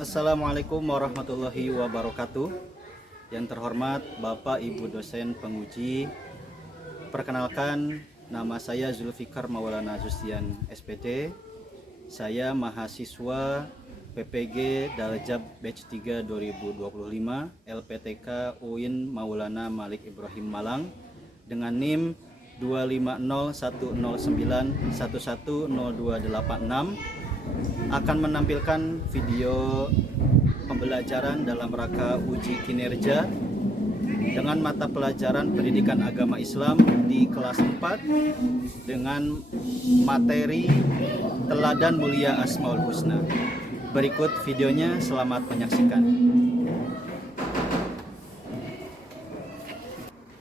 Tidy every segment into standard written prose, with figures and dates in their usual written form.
Assalamualaikum warahmatullahi wabarakatuh. Yang terhormat Bapak Ibu dosen penguji, perkenalkan nama saya Zulfikar Maulana Zustian SPD. Saya mahasiswa PPG Daljab Batch 3 2025 LPTK UIN Maulana Malik Ibrahim Malang dengan NIM 2501091100286 akan menampilkan video pembelajaran dalam rangka uji kinerja dengan mata pelajaran pendidikan agama Islam di kelas 4 dengan materi teladan mulia Asmaul Husna. Berikut videonya, selamat menyaksikan.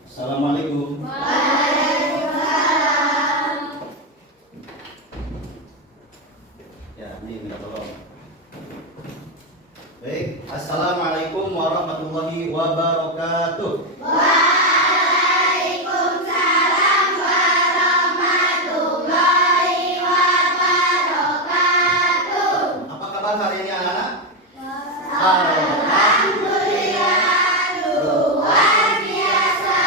Assalamualaikum. Ya, ini minta tolong. Baik, assalamualaikum warahmatullahi wabarakatuh. Waalaikumsalam warahmatullahi wabarakatuh. Apa kabar hari ini anak-anak? Alhamdulillah, luar biasa.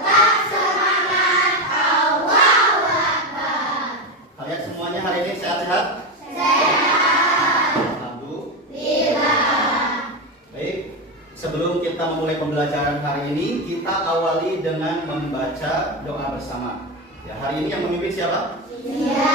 Tetap semangat, Allahu Akbar. Kalian semuanya hari ini sehat-sehat? Sehat. Alhamdulillah. Baik, sebelum kita memulai pembelajaran hari ini, kita awali dengan membaca doa bersama. Ya, hari ini yang memimpin siapa? Iya.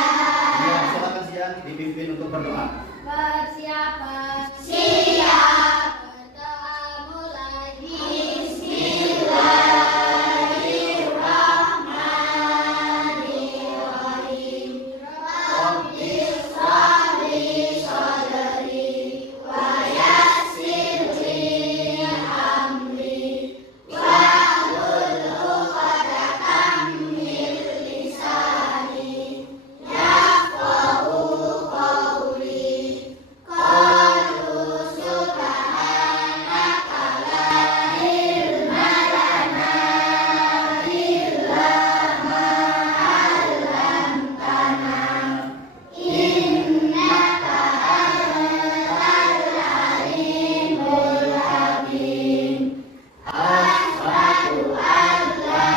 Ya, silakan Sian dipimpin untuk berdoa. Persiapan. Siap. Berdoa mulai. Bismillahirrahmanirrahim. Rabbil sholli sholli wa yassir li amri wahlul 'uqdatam min lisani yafqahu qawli. Qalu subhanaka la ilma lana illa ma 'allamtana innaka antal alimul hakim. Asyhadu an la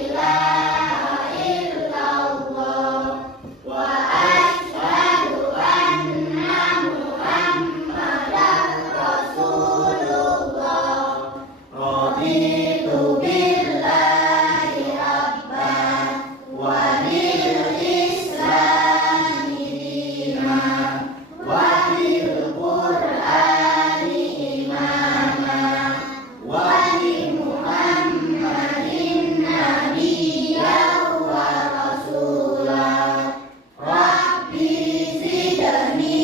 ilaha illallah wa asyhadu anna Muhammadan Rasulullah. Raditu billahi rabban wa bil islami dinan wa bil qur'ani imama wa bi Muhammadin nabiyyan wa rasulah. Rabbi zidni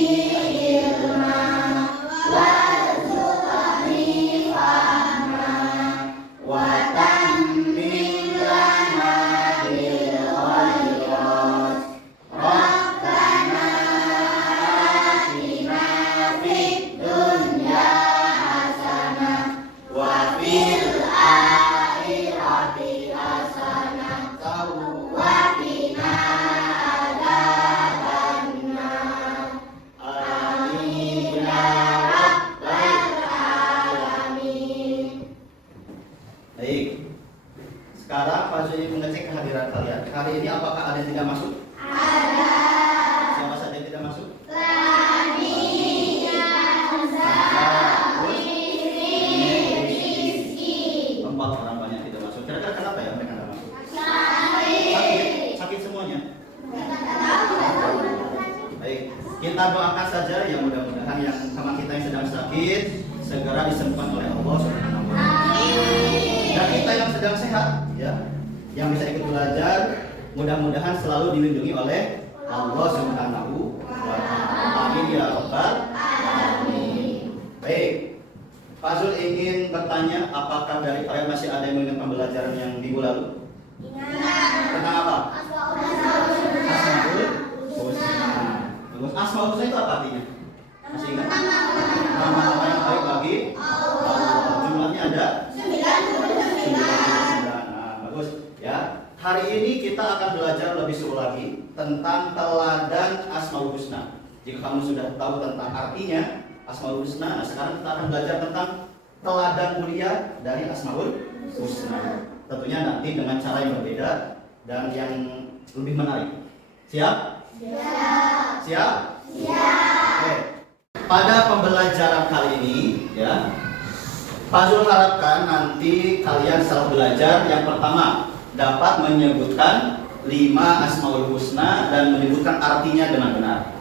ilma warzuqni fahma wa tammim lana bil khairat. Rabbana atina fid dunya hasanah wa fil akhirati hasanah wa qina adzabannar. Amin ya rabbal alamin. Baik. Sekarang Pak Zuli mengecek kehadiran kalian. Hari ini apakah ada yang tidak masuk? Ada. Siapa saja yang tidak masuk? Lania Rizki. 4 orang banyak tidak masuk. Kira-kira kenapa ya mereka tidak masuk? Sakit. Sakit semuanya. Nggak tahu. Baik, kita doakan saja yang mudah-mudahan yang teman kita yang sedang sakit segera disembuhkan oleh Allah Subhanahu wa Ta'ala. Dan kita yang sedang sehat, ya, yang bisa ikut belajar, mudah-mudahan selalu dilindungi oleh Allah Subhanahu wa Ta'ala. Amin ya rabbal alamin. Baik, Pak Zul ingin bertanya, apakah dari kalian masih ada yang mengingat pembelajaran yang minggu lalu? Tentang apa? Asmaul Husna. Bagus. Asmaul Husna itu apa artinya? Masih ingat? Nama-nama yang baik bagi Allah. Jumlahnya ada 99. Nah, bagus. Ya. Hari ini kita akan belajar lebih seru lagi tentang teladan Asmaul Husna. Jika kamu sudah tahu tentang artinya Asmaul Husna, sekarang kita akan belajar tentang teladan mulia dari Asmaul Husna. Tentunya nanti dengan cara yang berbeda dan yang lebih menarik. Siap? Siap. Siap? Siap. Oke. Pada pembelajaran kali ini, ya, Pak Zul harapkan nanti kalian setelah belajar yang pertama dapat menyebutkan 5 Asmaul Husna dan menyebutkan artinya dengan benar.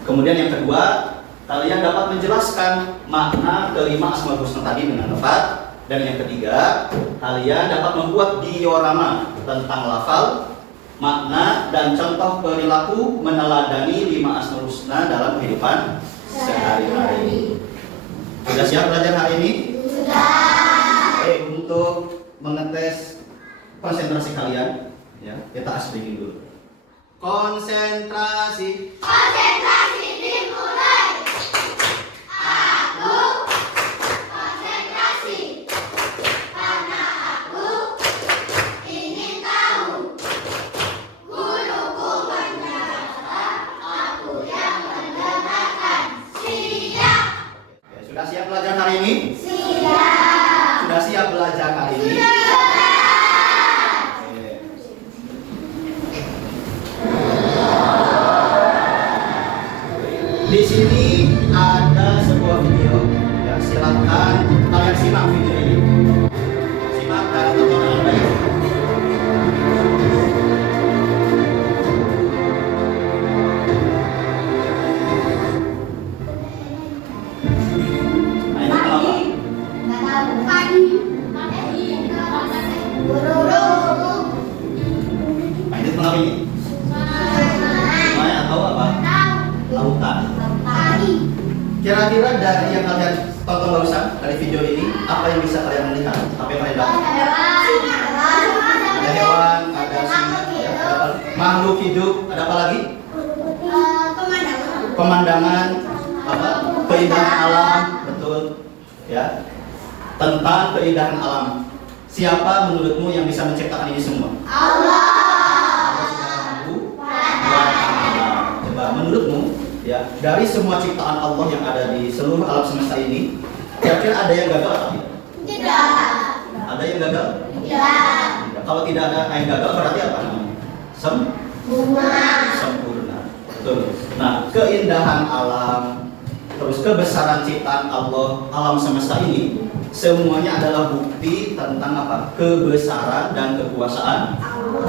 Kemudian yang kedua, kalian dapat menjelaskan makna kelima Asmaul Husna tadi dengan tepat. Dan yang ketiga, kalian dapat membuat diorama tentang lafal, makna, dan contoh perilaku meneladani 5 Asmaul Husna dalam kehidupan sehari-hari. Sudah siap belajar hari ini? Sudah. Oke, untuk mengetes konsentrasi kalian, ya, kita asliin dulu. Konsentrasi. Konsentrasi dimulai. Aku konsentrasi karena aku ingin tahu. Guruku menjelaskan, aku yang mendengarkan. Siap. Oke, sudah siap belajar hari ini? Siap. Sudah siap belajar hari ini? Oke. Di sini ada sebuah video, ya, silakan kalian simak video ini. Simak dan tonton dengan baik. Nah, ini kenapa? Nggak tahu. Pagi. Guru. Nah, ini kenapa ini? Maya atau apa? Lautan. Pagi. Kira-kira dari yang kalian tonton barusan dari video ini, apa yang bisa kalian melihat? Apa yang kalian dapat? Ada hewan, ada singa, ya, ada apa? Makhluk hidup, ada apa lagi? Pemandangan, apa? Keindahan alam, betul, ya. Tentang keindahan alam. Siapa menurutmu yang bisa menciptakan ini semua? Allah. Coba menurutmu, ya, dari semua ciptaan Allah yang ada di seluruh alam semesta ini, kira-kira ada yang gagal atau tidak? Tidak. Ada yang gagal? Tidak. Tidak. Kalau tidak ada yang gagal berarti apa namanya? Bunga. Sempurna. Betul. Nah, keindahan alam, terus kebesaran ciptaan Allah, alam semesta ini semuanya adalah bukti tentang apa? Kebesaran dan kekuasaan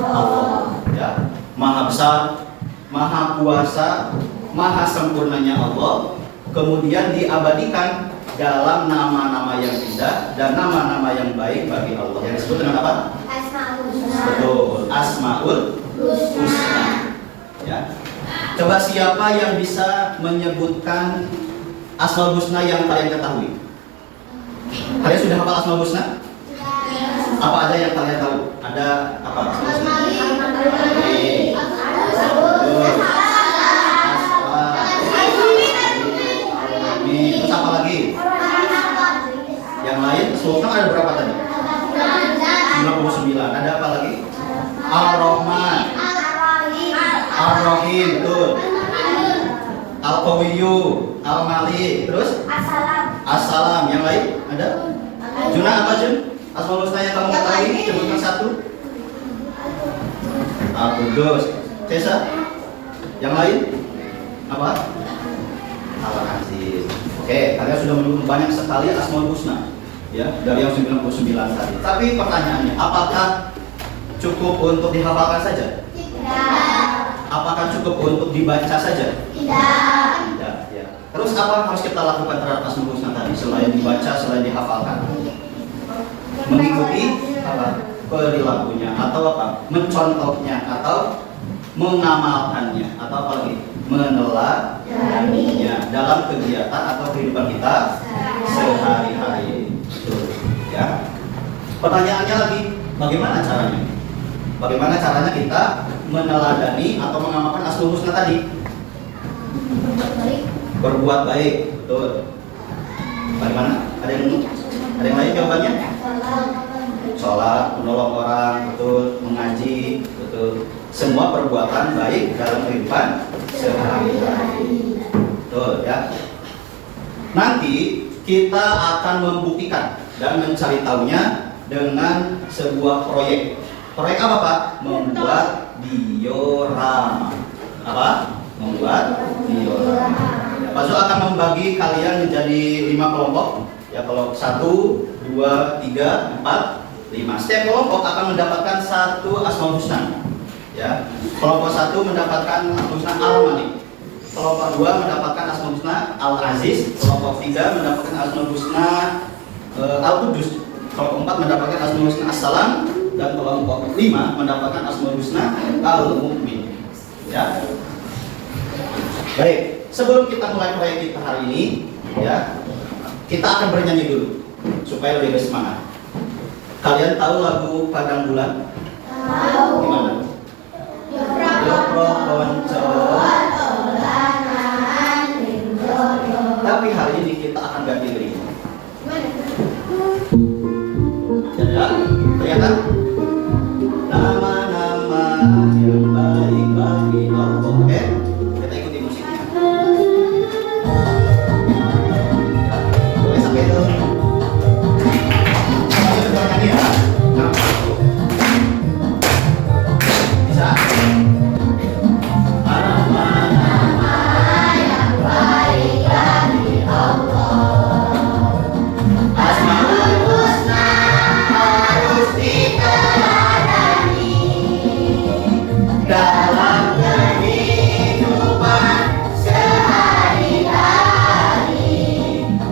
Allah. Ya, Maha besar, Maha kuasa, Maha sempurnanya Allah, kemudian diabadikan dalam nama-nama yang indah dan nama-nama yang baik bagi Allah. Yang disebut dengan apa? Betul, Asmaul Husna. Ya. Coba siapa yang bisa menyebutkan Asmaul Husna yang kalian ketahui? Kalian sudah hafal Asmaul Husna? Apa aja yang kalian tahu? Ada apa? Asmaul Husna? Terus apa lagi? Yang lain, sultan ada berapa tadi? 99. Ada apa lagi? Ar-Rahman, Ar-Rahim, betul. Al-Qawiyyu, Al-Malik, terus As-Salam. Yang lain ada? Juna apa Jun? Asmaul Husna yang kamu ketahui, sebutkan satu. Al-Qudus. Cesa? Yang lain? Apa? Al-Aziz. Oke, kalian sudah menyebut banyak sekali Asmaul Husna, ya, dari yang 99 tadi. Tapi pertanyaannya, apakah cukup untuk dihafalkan saja? Tidak. Apakah cukup untuk dibaca saja? Tidak. Tidak, ya. Terus apa harus kita lakukan terhadap Asmaul Husna tadi selain dibaca, selain dihafalkan? Mengikuti apa? Perilakunya atau apa? Mencontohnya atau mengamalkannya atau apa lagi? Meneladaninya dalam kegiatan atau kehidupan kita sehari-hari. Ya. Pertanyaannya lagi, bagaimana caranya? Bagaimana caranya kita meneladani atau mengamalkan Asmaul Husna tadi? Berbuat baik, betul. Bagaimana? Ada yang lain jawabannya? Sholat, menolong orang, betul. Mengaji, betul. Semua perbuatan baik dalam kehidupan sehari-hari. Ya. Nanti kita akan membuktikan dan mencari tahunya dengan sebuah proyek. Proyek apa, Pak? Membuat diorama. Apa? Membuat diorama. Ya, Pak Zul akan membagi kalian menjadi 5 kelompok. Ya, kelompok 1, 2, 3, 4, 5. Setiap kelompok akan mendapatkan 1 Asmaul Husna. Ya. Kelompok 1 mendapatkan Asmaul Husna Al-Malik. Kelompok 2 mendapatkan Asmaul Husna Al-Aziz. Kelompok 3 mendapatkan Asmaul Husna Al-Qudus. Kelompok 4 mendapatkan Asmaul Husna As-Salam. Dan kelompok 5 mendapatkan Asmaul Husna Al-Mu'min. Ya. Baik, sebelum kita mulai proyek kita hari ini, ya, kita akan bernyanyi dulu supaya lebih bersemangat. Kalian tahu lagu Padang Bulan? Tahu. Gimana? Yopro konco. Tapi hari ini kita akan ganti lirik. Ya, ternyata nama-nama yang baik bagi Allah. Oke, kita ikuti musiknya. Boleh sampai itu. Sampai itu nyanyi ya. Nah. Bisa. Nama-nama yang baik bagi Allah. Asmaul Husna harus diteladani dalam kehidupan sehari-hari.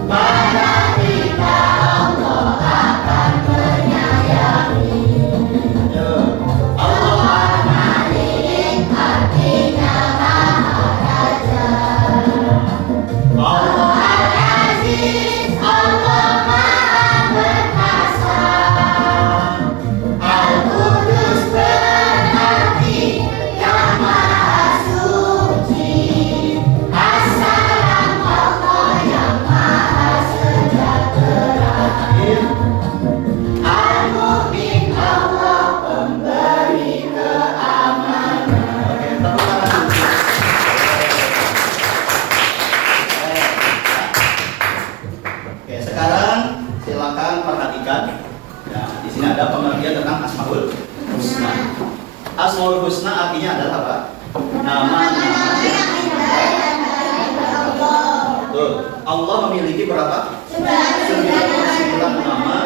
Pada kita Allah akan menyayangi. Allah Al-Malik artinya Maha Raja. Allah Al-Aziz, Allah Maha Perkasa. Al-Qudus berarti yang Maha Suci. As-Salam Allah yang Maha Sejahtera. Al-Mu'min Allah pemberi keamanan. Oke, tepuk tangan. Oke, sekarang silakan perhatikan. Ya, di sini ada pengertian tentang Asmaul Husna. Asmaul Husna artinya adalah apa? Nama-nama yang betul. Allah memiliki berapa? 99 nama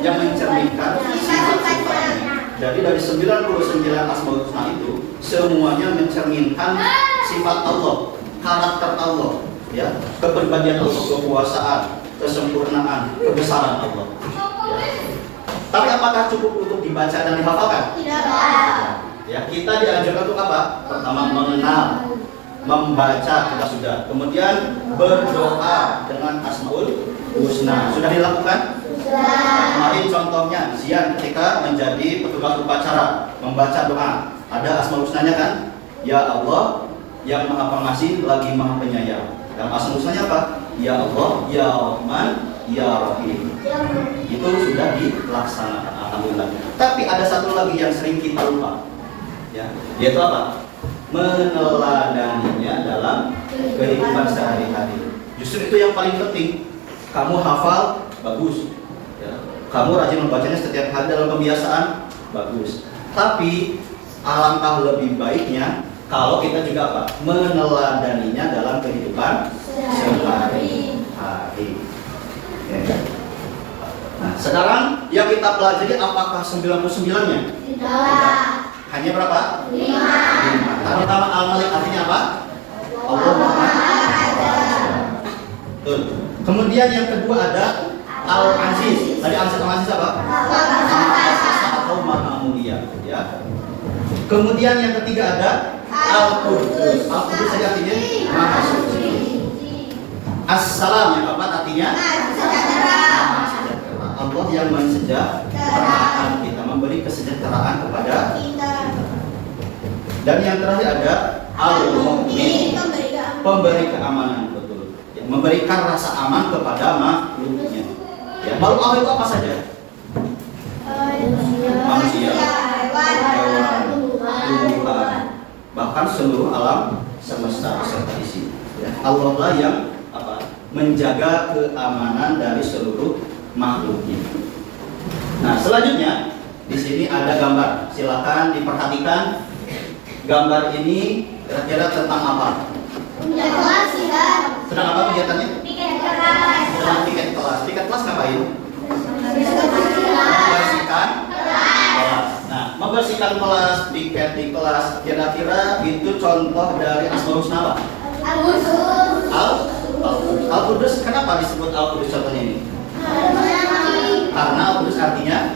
yang mencerminkan sifat-sifatnya. Jadi dari 99 Asmaul Husna itu semuanya mencerminkan sifat Allah, karakter Allah, ya, kepribadian Allah, kekuasaan, kesempurnaan, kebesaran Allah. Ya. Tapi apakah cukup untuk dibaca dan dihafalkan? Ya, kita diajarkan untuk apa? Pertama mengenal, membaca kita sudah. Kemudian berdoa dengan Asmaul Husna. Sudah dilakukan? Kemarin contohnya Zian ketika menjadi petugas upacara membaca doa. Ada Asmaul Husnanya kan? Ya Allah yang Maha Pengasih lagi Maha Penyayang. Dan Asmaul Husnanya apa? Ya Allah, Ya Rahman, Ya Rahim. Itu sudah dilaksanakan, alhamdulillah. Tapi ada satu lagi yang sering kita lupa, ya, yaitu apa? Meneladaninya dalam kehidupan sehari-hari. Justru itu yang paling penting. Kamu hafal, bagus. Ya. Kamu rajin membacanya setiap hari dalam kebiasaan, bagus. Tapi alangkah lebih baiknya kalau kita juga apa? Meneladaninya dalam kehidupan sehari-hari. Ya. Nah, sekarang yang kita pelajari apakah 99-nya? Tidak. Hanya berapa? 5. Pertama Al-Malik artinya apa? Allah Maha Raja. Betul. Kemudian yang kedua ada Al-Aziz. Tadi Al-Aziz apa? Atau Maha Mulia, ya. Kemudian yang ketiga ada Al-Qudus. Al-Qudus tadi artinya Maha Suci. As-Salam yang keempat artinya Allah yang mensejahterakan kita, memberi kesejahteraan kepada kita. Dan yang terakhir ada Al-Mu'min, pemberi keamanan, betul. Ya, memberikan rasa aman kepada makhluknya. Ya, makhluk Allah itu apa saja? Manusia, hewan, tumbuhan, bahkan seluruh alam semesta beserta isi. Ya, Allah lah yang menjaga keamanan dari seluruh makhluknya. Nah, selanjutnya di sini ada gambar. Silakan diperhatikan. Gambar ini kira-kira tentang apa? Tentang apa kegiatannya? Tentang tiket kelas. Tiket kelas ngapain? Membersihkan kelas. Nah, membersihkan kelas, tiket di kelas. Kira-kira itu contoh dari Asmaul Husna apa? Al-Qudus. Kenapa disebut Al-Qudus contohnya ini? Karena Al-Qudus artinya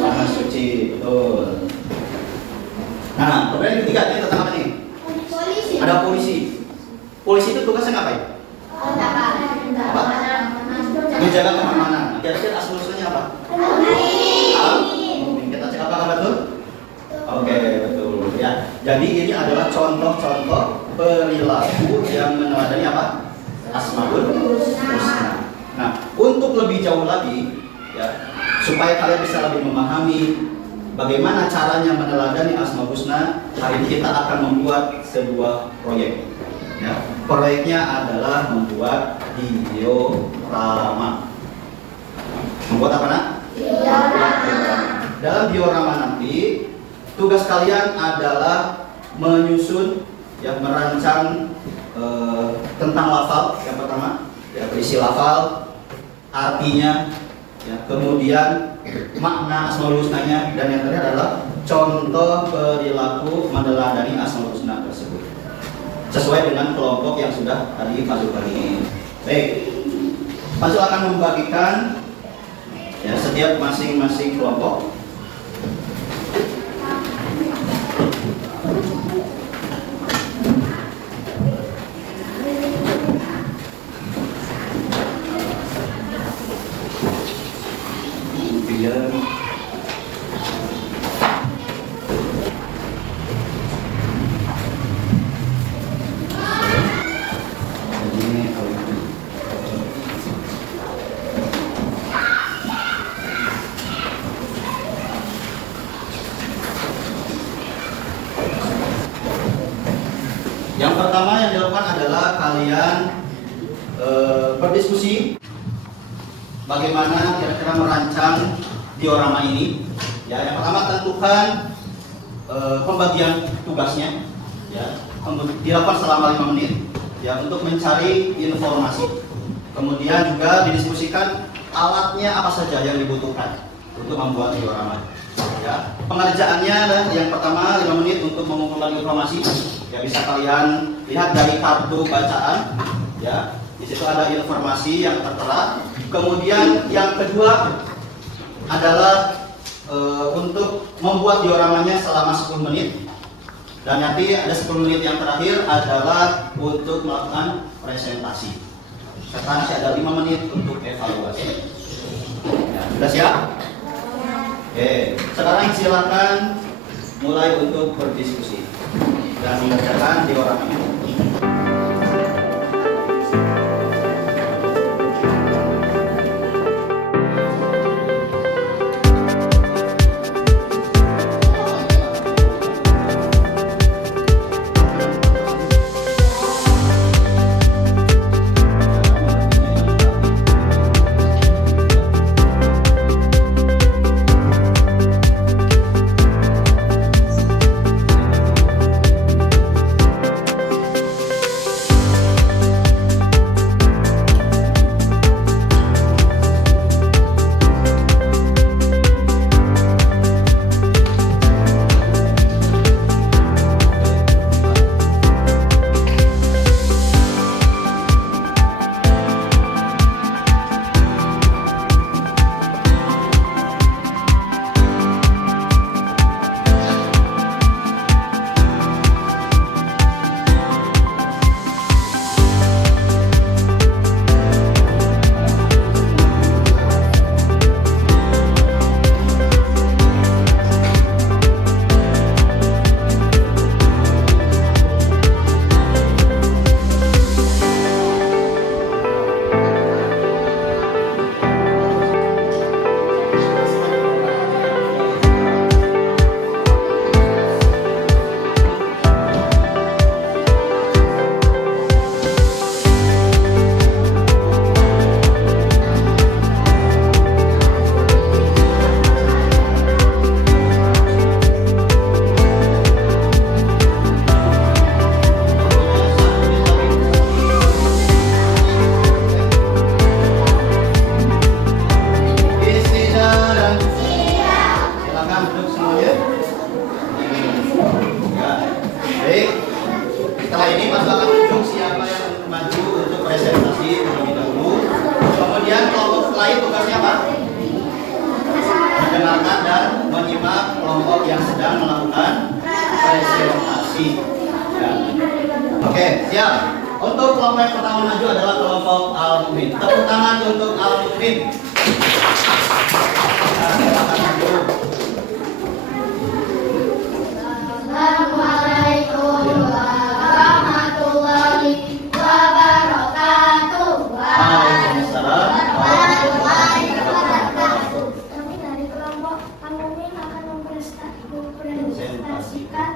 Maha Suci. Betul. Nah, kemudian yang ketiga ini tentang apa nih? Ada polisi. Polisi itu tugasnya ngapain? Apa? Menjaga keamanan. Kira-kira Asmaul Husnanya apa? Kita cek apakah betul? Oke, betul ya. Jadi ini adalah contoh-contoh perilaku yang meneladani apa? Asmaul Husna. Nah, untuk lebih jauh lagi ya, supaya kalian bisa lebih memahami bagaimana caranya meneladani Asmaul Husna, hari ini kita akan membuat sebuah proyek. Ya, proyeknya adalah membuat diorama. Membuat apa nak? Diorama. Dalam diorama nanti, tugas kalian adalah menyusun, ya, merancang tentang lafal yang pertama, ya, berisi lafal, artinya, ya, kemudian makna Asmaul Husnanya, dan yang terakhir adalah contoh perilaku meneladani Asmaul Husna tersebut sesuai dengan kelompok yang sudah tadi Fazul bagi. Baik, Fazul akan membagikan, ya, setiap masing-masing kelompok. Yang pertama yang dilakukan adalah kalian berdiskusi bagaimana kira-kira merancang diorama ini. Ya, yang pertama tentukan pembagian tugasnya. Ya, dilakukan selama 5 menit. Ya, untuk mencari informasi. Kemudian juga didiskusikan alatnya apa saja yang dibutuhkan untuk membuat diorama. Ya, pengerjaannya adalah yang pertama 5 menit untuk mengumpulkan informasi. Ya, bisa kalian lihat dari kartu bacaan. Ya, di situ ada informasi yang tertera. Kemudian yang kedua adalah untuk membuat dioramanya selama 10 menit. Dan nanti ada 10 menit yang terakhir adalah untuk melakukan presentasi. Serta masih ada 5 menit untuk evaluasi. Ya, sudah siap? Oke, sekarang silakan mulai untuk berdiskusi dan mengerjakan diorama ini. lain tugasnya apa? Mendengarkan dan menyimak kelompok yang sedang melakukan presentasi. Ya. Oke, siap. Untuk kelompok yang pertama maju adalah kelompok Al-Mu'min. Tepuk tangan untuk Al-Mu'min. Nah, silakan maju. Assalamualaikum warahmatullahi wabarakatuh. Waalaikumsalam warahmatullahi wabarakatuh. Kami dari kelompok Al-Mu'min akan mempresentasikan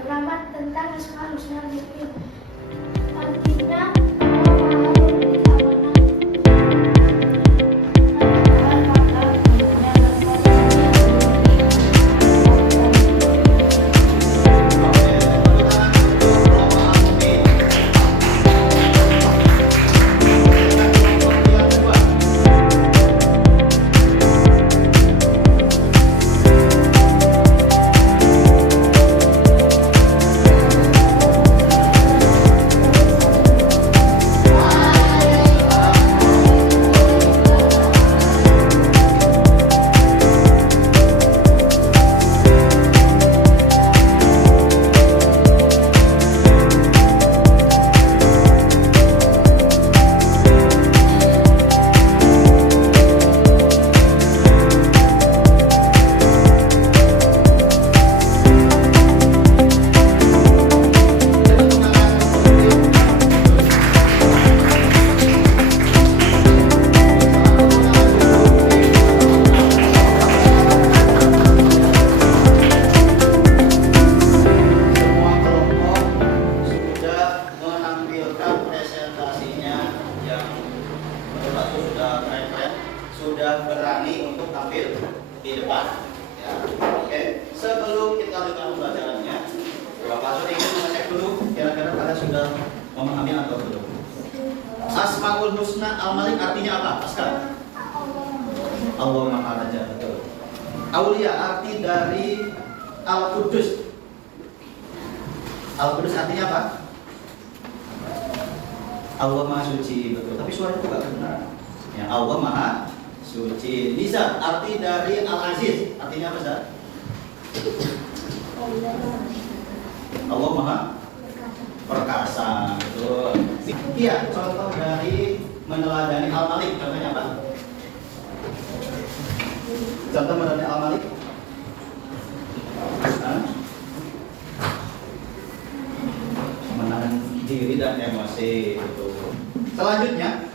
drama tentang Asmaul Husna. Artinya semua kelompok sudah menampilkan presentasinya yang menurut aku sudah keren-keren, sudah berani untuk tampil di depan. Ya. Oke, sebelum kita lanjutkan pembelajarannya, Bapak Sur ingin mengecek dulu kira-kira kalian sudah memahami atau belum. Asmaul Husna Al-Malik artinya apa, Askar? Allah Maha Raja, betul. Aulia arti dari Al-Qudus. Al-Qudus artinya apa? Allah Maha Suci, betul. Tapi suara itu gak benar. Ya, Allah Maha Suci. Nizar arti dari Al-Aziz. Artinya apa, Zat? Allah Maha Perkasa, betul. Iya, contoh dari meneladani Al-Malik. Contohnya apa? Contoh meneladani Al-Malik. Hah? Menahan diri dan emosi itu. Selanjutnya,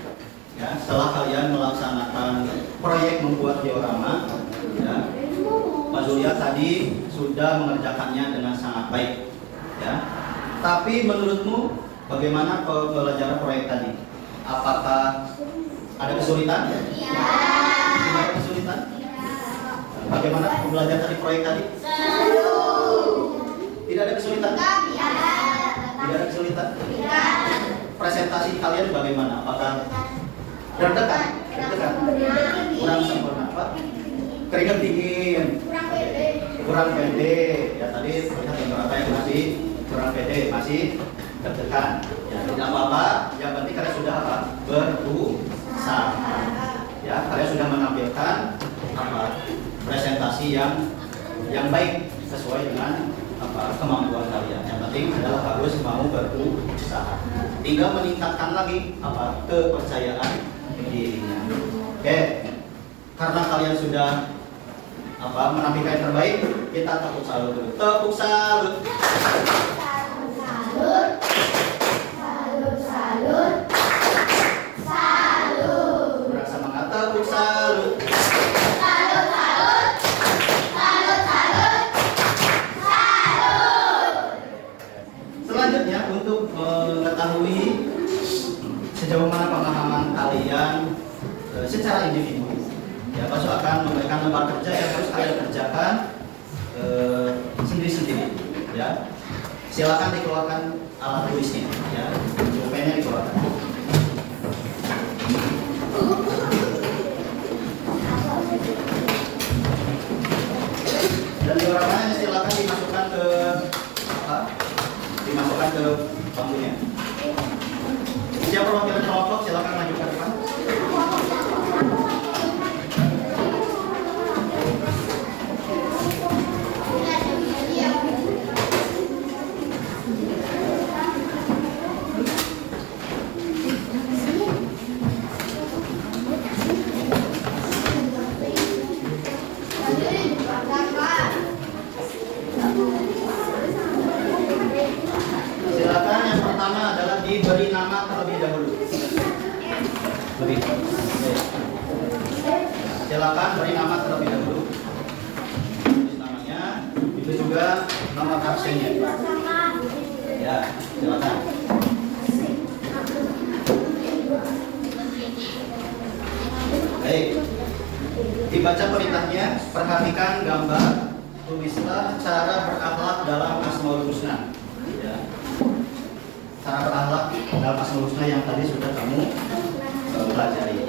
ya, setelah kalian melaksanakan proyek membuat diorama, ya, Pak Surya tadi sudah mengerjakannya dengan sangat baik, ya. Tapi menurutmu bagaimana pembelajaran proyek tadi? Apakah ada kesulitan? Iya. Ada kesulitan? Bagaimana pembelajaran tadi proyek tadi? Tidak ada kesulitan? Tidak ada kesulitan? Presentasi kalian bagaimana? Apakah deg-degan? Deg-degan? Kurang sempurna apa? Keringat dingin? Kurang pede? Ya tadi lihat beberapa yang masih kurang pede, masih deg-degan. Ya tidak apa-apa. Yang penting kalian sudah apa? Berusaha. Ya kalian sudah menampilkan apa? Presentasi yang baik sesuai dengan apa kemampuan kalian. Yang penting adalah harus mau berusaha. Tinggal meningkatkan lagi apa kepercayaan dirinya. Oke, karena kalian sudah apa menampilkan yang terbaik, kita tepuk salut dulu. Tepuk salut. Kurang semangat. Tepuk salut. Selanjutnya untuk mengetahui sejauh mana pemahaman kalian secara individu, ya Pak Su akan memberikan lembar kerja yang harus kalian kerjakan sendiri-sendiri. Ya, silakan dikeluarkan alat tulisnya. Ya, pulpennya dikeluarkan. Dan dioramanya silakan dimasukkan ke apa? Dimasukkan ke bangkunya. Siapa perwakilan kelompok silakan maju ke depan. Lebih. Oke. Silakan beri nama terlebih dahulu. Tulis namanya, itu juga nomor absennya. Ya, silakan. Baik. Dibaca perintahnya, perhatikan gambar, tulislah cara berakhlak dalam Asmaul Husna. Ya. Cara berakhlak dalam Asmaul Husna yang tadi sudah kamu pelajari.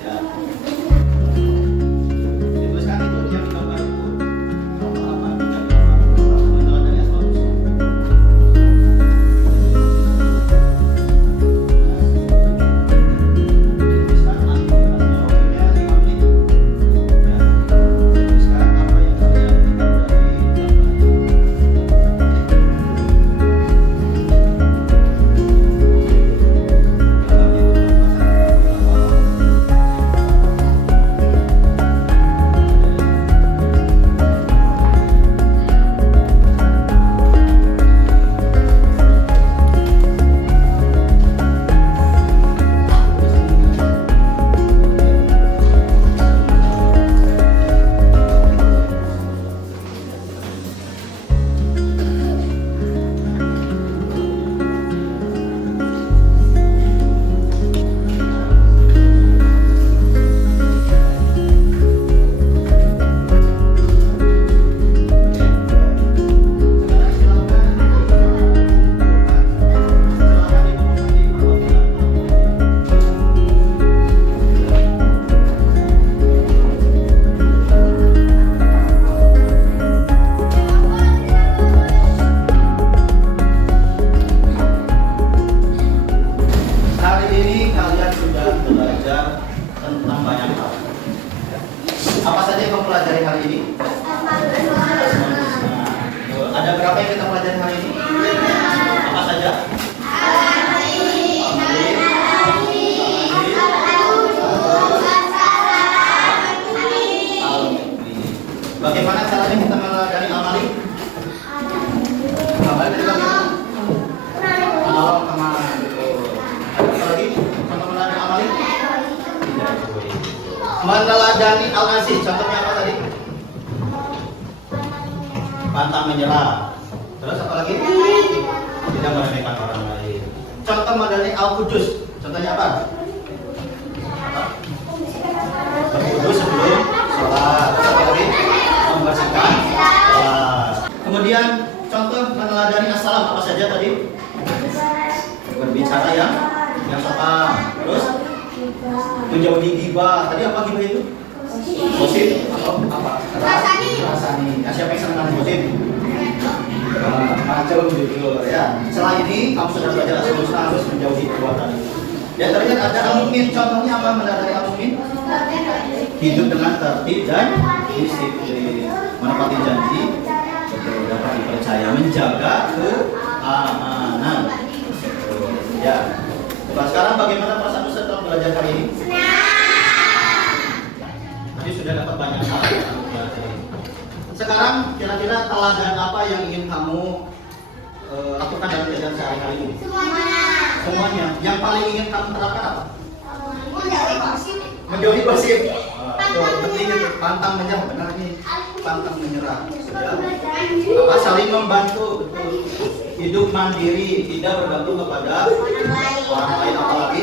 Ya. Dituliskan itu yang gambar itu apa yang gambar dari Asmaul Husna. Dituliskan rohnya 5 menit. Ya. Dituliskan apa yang kalian ingat dari gambar itu. Hari ini kalian sudah belajar tentang banyak hal. Apa saja yang kamu pelajari hari ini? Ada berapa yang kita pelajari hari ini? Apa saja? Bagaimana caranya kita meladani amali? Amali dari bagaimana? Analog kemana? Ada lagi? Contoh meladani amali? Meneladani al-aziz. Contohnya apa tadi? Pantang menyerah. Terus apa lagi? Tidak meremehkan orang lain. Contoh meneladani al-qudus. Contohnya apa? Berwudu sebelum sholat. Apa lagi? Membersihkan sholat. Kemudian contoh meneladani as-salam apa saja tadi? Berbicara yang sopan. Terus menjauhi ghibah. Tadi apa ghibah itu? Gosip atau apa? Rasani. Ya, siapa yang senang dengan gosip? Macam gitu ya. Setelah ini kamu sudah belajar Asmaul Husna, harus menjauhi perbuatan itu. Ya terlihat ada al-mu'min. Contohnya apa meneladani al-mu'min? Hidup dengan tertib dan disiplin, menepati janji, dapat dipercaya, menjaga keamanan. Ya. Coba sekarang bagaimana perasaan Ustaz setelah belajar hari ini? Tadi sudah dapat banyak hal. Sekarang kira-kira teladan apa yang ingin kamu lakukan dalam kehidupan sehari-hari ini? Semuanya. Yang paling ingin kamu terapkan apa? Menjauhi gosip. Penting itu, pantang menyerah. Benar nih, pantang menyerah. Ya. Apa saling membantu, betul. Hidup mandiri, tidak bergantung kepada orang lain, apalagi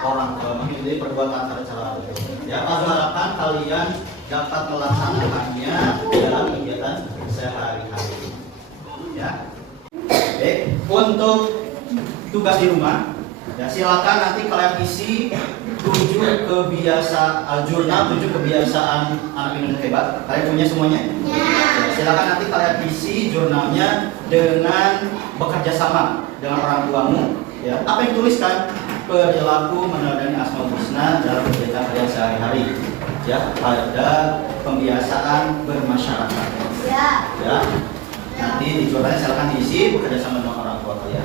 orang tua. Menghindari perbuatan tercela. Ya, aku harapkan kalian dapat melaksanakannya dalam kegiatan sehari-hari. Ya. Baik, untuk tugas di rumah, ya silakan nanti kalian isi 7 jurnal 7 kebiasaan anak Indonesia hebat. Kalian punya semuanya? Ya, silakan nanti kalian isi jurnalnya dengan bekerja sama dengan orang tuamu. Ya, apa yang dituliskan? Perilaku meneladani Asmaul Husna dalam kegiatan kalian sehari-hari. Ya, pada pembiasaan bermasyarakat. Ya. Nanti di jurnalnya silakan diisi bekerja sama dengan orang tua kalian.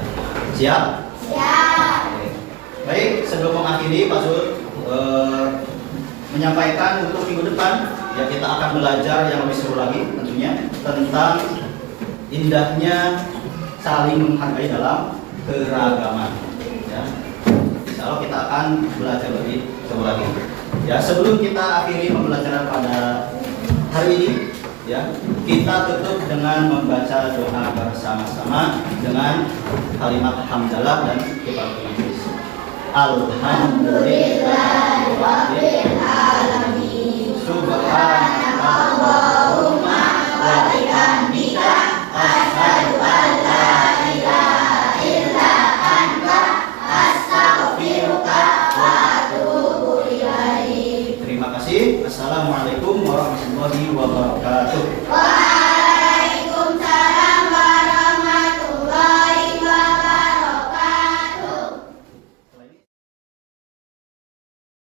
Siap? Siap. Oke. Baik, sebelum mengakhiri Pak Zul menyampaikan untuk minggu depan ya kita akan belajar yang lebih seru lagi tentunya tentang indahnya saling menghargai dalam keragaman. Ya. Insya Allah kita akan akan belajar lebih jauh lagi. Ya, sebelum kita akhiri pembelajaran pada hari ini, ya, kita tutup dengan membaca doa bersama-sama dengan kalimat hamdalah dan kifaratul majlis. Alhamdulillahirabbil alamin. Subhanakallahumma wa bihamdika asyhadu an la ilaha illa anta astaghfiruka wa atubu ilaik. Terima kasih. Assalamualaikum warahmatullahi wabarakatuh.